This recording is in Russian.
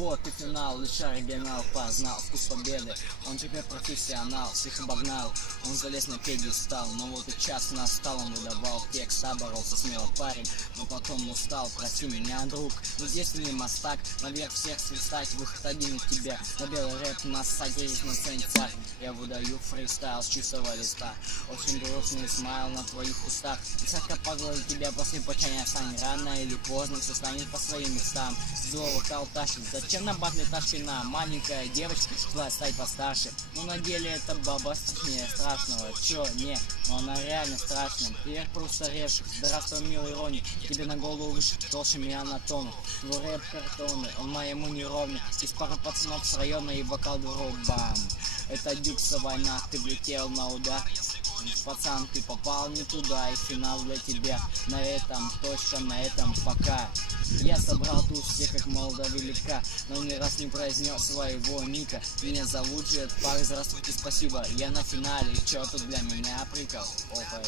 Вот и финал, лишь оригинал познал вкус победы. Он теперь профессионал, всех обогнал. Он залез на пьедестал, но вот и час настал. Он выдавал текст, боролся смело парень, но потом устал. Прости меня, друг, но здесь не мастак. Наверх всех свистать, выход один у тебя. На белый рэп нас садись на сцене царь. Я выдаю фристайл с чистого листа. Очень грустный смайл на твоих устах. Десятка погладит тебя после почания сань. Рано или поздно все станет по своим местам. Злого колташит, зачем на батле та спина? Маленькая девочка шла стать постарше. Но на деле это баба страшнее страшного. Чё, не, но она реально страшная. Ты просто режешь. Здравствуй, милый Рони. Тебе на голову выше, толще меня на тонну. Твой рэп картонный, он моему не ровный. Из пары пацанов с района и вокал дворов бам. Это Дюкса война, ты влетел на удар. Пацан, ты попал не туда, и финал для тебя. На этом точка, на этом пока. Я собрал тут всех, как молода велика, но ни раз не произнес своего ника. Меня зовут Джет Пак, здравствуйте, спасибо. Я на финале, чё тут для меня прикол? Опа.